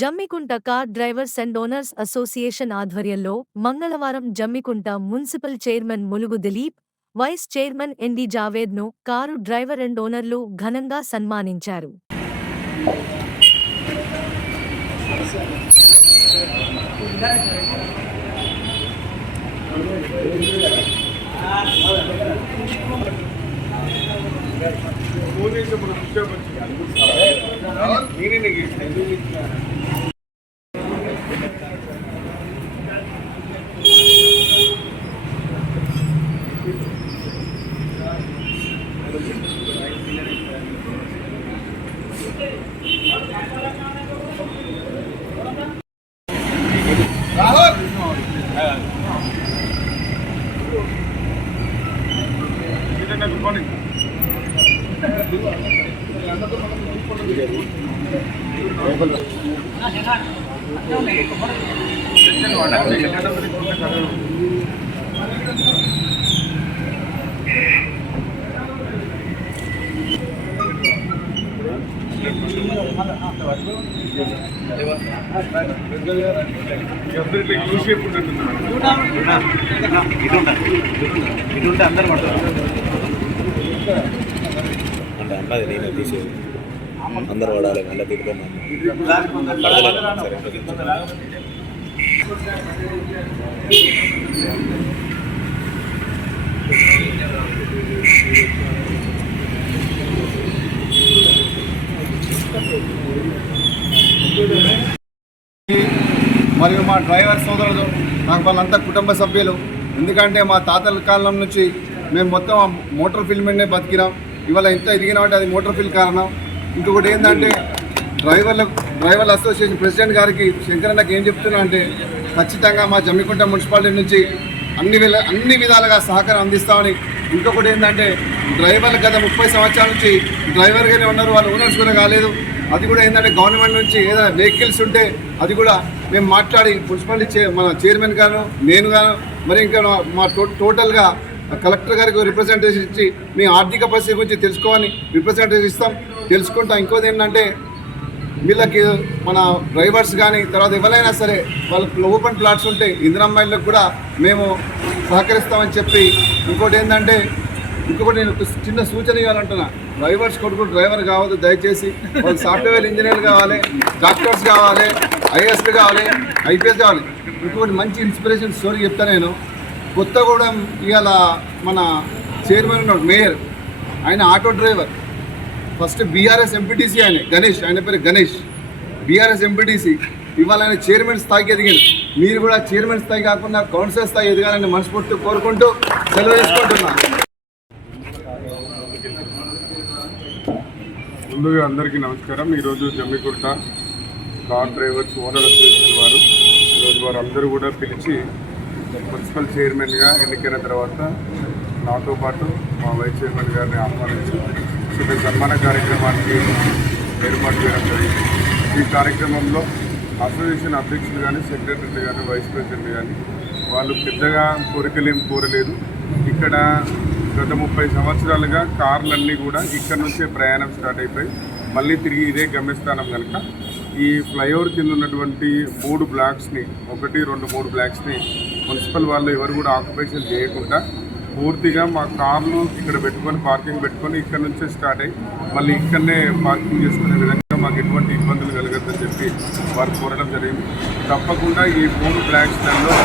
Jammikunta car drivers and owners association ఆధ్వర్యంలో మంగళవారం Jammikunta municipal chairman Mulugu Dilip, vice chairman ND జావేద్ను car driver and ఓనర్లు ఘనంగా సన్మానించారు. ఇటుంటే అందరు పడతారు అంటే అన్నది నేనే తీసేది అందరు పడాలి మళ్ళీ మరియు మా డ్రైవర్ సోదరులు నాకు వాళ్ళంతా కుటుంబ సభ్యులు. ఎందుకంటే మా తాతల కాలం నుంచి మేము మొత్తం మోటార్ ఫీల్డ్ మీదనే బతికినాం. ఇవాళ ఎంత ఎదిగినామంటే అది మోటార్ ఫీల్డ్ కారణం. ఇంకొకటి ఏంటంటే డ్రైవర్ల అసోసియేషన్ ప్రెసిడెంట్ గారికి శంకరన్నకి ఏం చెప్తున్నా అంటే ఖచ్చితంగా మా జమ్మికుంట మున్సిపాలిటీ నుంచి అన్ని విధాలుగా సహకారం అందిస్తామని. ఇంకొకటి ఏంటంటే డ్రైవర్లు గత 30 సంవత్సరాల నుంచి డ్రైవర్గానే ఉన్నారు, వాళ్ళు ఓనర్స్ కూడా కాలేదు. అది కూడా ఏంటంటే గవర్నమెంట్ నుంచి ఏదైనా వెహికల్స్ ఉంటే అది కూడా మేము మాట్లాడి మున్సిపాలిటీ మన చైర్మన్ గాను నేను గాను మరి ఇంకా మా టోటల్గా కలెక్టర్ గారికి రిప్రజెంటేషన్ ఇచ్చి మీ ఆర్థిక పరిస్థితి గురించి తెలుసుకోవాలని రిప్రజెంటేషన్ ఇస్తాం. తెలుసుకుంటాం. ఇంకోటి ఏంటంటే వీళ్ళకి మన డ్రైవర్స్ కానీ తర్వాత ఎవరైనా సరే వాళ్ళకి ఓపెన్ ప్లాట్స్ ఉంటే ఇందిరమ్మాయిలకు కూడా మేము సహకరిస్తామని చెప్పి, ఇంకోటి ఏంటంటే నేను చిన్న సూచన ఇవ్వాలంటున్నా. డ్రైవర్స్ కొడుకు డ్రైవర్ కావద్దు దయచేసి. వాళ్ళు సాఫ్ట్వేర్ ఇంజనీర్లు కావాలి, డాక్టర్స్ కావాలి, ఐఏఎస్లు కావాలి, ఐపీఎస్ కావాలి. ఇంకొకటి మంచి ఇన్స్పిరేషన్ స్టోరీ చెప్తా నేను. కొత్తగూడెం ఇవాళ మన చైర్మన్ ఉన్నాడు, మేయర్, ఆయన auto driver. First BRS MPTC ఆయన పేరు గణేష్, బీఆర్ఎస్ ఎంపీటీసీ. ఇవాళ ఆయన చైర్మన్ స్థాయికి ఎదిగాడు. మీరు కూడా చైర్మన్ స్థాయి కాకుండా కౌన్సిలర్ స్థాయి ఎదగాలని మనస్ఫూర్తి కోరుకుంటూ సెలవు తీసుకుంటున్నాను. ముందుగా అందరికీ నమస్కారం. ఈరోజు Jammikunta car drivers owner association వారు ఈరోజు వారందరూ కూడా పిలిచి మున్సిపల్ చైర్మన్గా ఎన్నికైన తర్వాత నాతో పాటు మా వైస్ చైర్మన్ గారిని ఆహ్వానించి సన్మాన కార్యక్రమానికి ఏర్పాటు చేయడం జరిగింది. ఈ కార్యక్రమంలో అసోసియేషన్ అధ్యక్షులు కానీ, సెక్రటరీలు కానీ, వైస్ ప్రెసిడెంట్ కానీ వాళ్ళు పెద్దగా కోరికలేం కోరలేదు. ఇక్కడ గత 30 సంవత్సరాలుగా కార్లన్నీ కూడా ఇక్కడ నుంచే ప్రయాణం స్టార్ట్ అయిపోయి మళ్ళీ తిరిగి ఇదే గమ్యస్థానం కనుక ఈ ఫ్లైఓవర్ కింద ఉన్నటువంటి 3 బ్లాక్స్ని 1, 2, 3 బ్లాక్స్ని మున్సిపల్ వాళ్ళు ఎవరు కూడా ఆక్యుపేషన్ చేయకుండా పూర్తిగా మా కార్లు ఇక్కడ పార్కింగ్ పెట్టుకొని ఇక్కడ నుంచే స్టార్ట్ అయ్యి మళ్ళీ ఇక్కడనే పార్కింగ్ చేసుకునే విధంగా మాకు ఎటువంటి ఇబ్బందులు కలగద్దని చెప్పి వారు కోరడం జరిగింది. తప్పకుండా ఈ 3 బ్లాక్స్లలో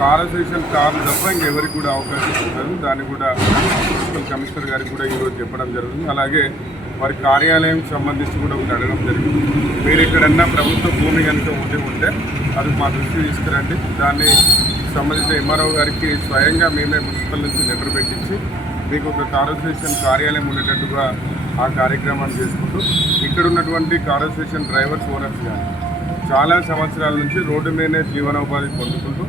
కార్ అసోసియేషన్ కార్లు తప్ప ఇంకెవరికి కూడా అవకాశం ఉండదు. దాన్ని కూడా మున్సిపల్ కమిషనర్ గారికి కూడా ఈరోజు చెప్పడం జరుగుతుంది. అలాగే వారి కార్యాలయం సంబంధించి కూడా ఒకటి అడగడం జరిగింది. మీరు ఎక్కడన్నా ప్రభుత్వ భూమి కనుక ఉంటే అది మా దృష్టి తీసుకురండి. దాన్ని సంబంధించిన ఎంఆర్ఓ గారికి స్వయంగా మేమే మున్సిపల్ నుంచి లెటర్ పెట్టించి మీకు ఒక కార్ అసోసియేషన్ కార్యాలయం ఉండేటట్టుగా ఆ కార్యక్రమాన్ని చేసుకుంటూ ఇక్కడ ఉన్నటువంటి కార్ అసోసియేషన్ డ్రైవర్స్ ఓనర్స్ కానీ చాలా సంవత్సరాల నుంచి రోడ్డు మీదనే జీవనోపాధి పొందుకుంటూ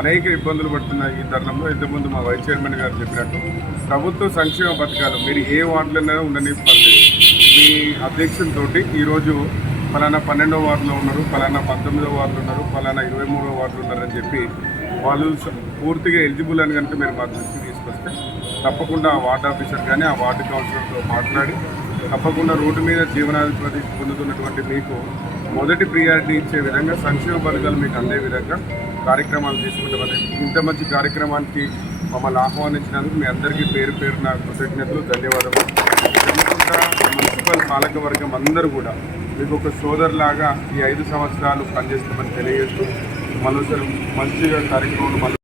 అనేక ఇబ్బందులు పడుతున్న ఈ తరుణంలో ఇంతకుముందు మా వైస్ చైర్మన్ గారు చెప్పినట్టు ప్రభుత్వ సంక్షేమ పథకాలు మీరు ఏ వార్డులోనైనా ఉండని పర్లేదు, మీ అధ్యక్షులతో ఈరోజు ఫలానా 12వ వార్డులో ఉన్నారు, ఫలానా 19వ వార్డులో ఉన్నారు, ఫలానా 23వ వార్డులో ఉన్నారని చెప్పి వాళ్ళు పూర్తిగా ఎలిజిబుల్ అని కనుక మీరు మా దృష్టికి తీసుకొస్తే తప్పకుండా ఆ వార్డు ఆఫీసర్ కానీ ఆ వార్డు కౌన్సిలర్తో మాట్లాడి తప్పకుండా రోడ్డు మీద జీవనాధిపతి పొందుతున్నటువంటి మీకు మొదటి ప్రియారిటీ ఇచ్చే విధంగా సంక్షేమ పథకాలు మీకు అందే విధంగా కార్యక్రమాలు తీసుకుంటామని, ఇంత మంచి కార్యక్రమానికి మమ్మల్ని ఆహ్వానించినందుకు మీ అందరికీ పేరు పేరున కృతజ్ఞతలు, ధన్యవాదాలు. జమ్మికుంట మున్సిపల్ పాలకవర్గం అందరూ కూడా మీకు ఒక సోదరులాగా ఈ 5 సంవత్సరాలు పనిచేస్తామని తెలియజేస్తూ మరోసారి మంచిగా కార్యక్రమాలు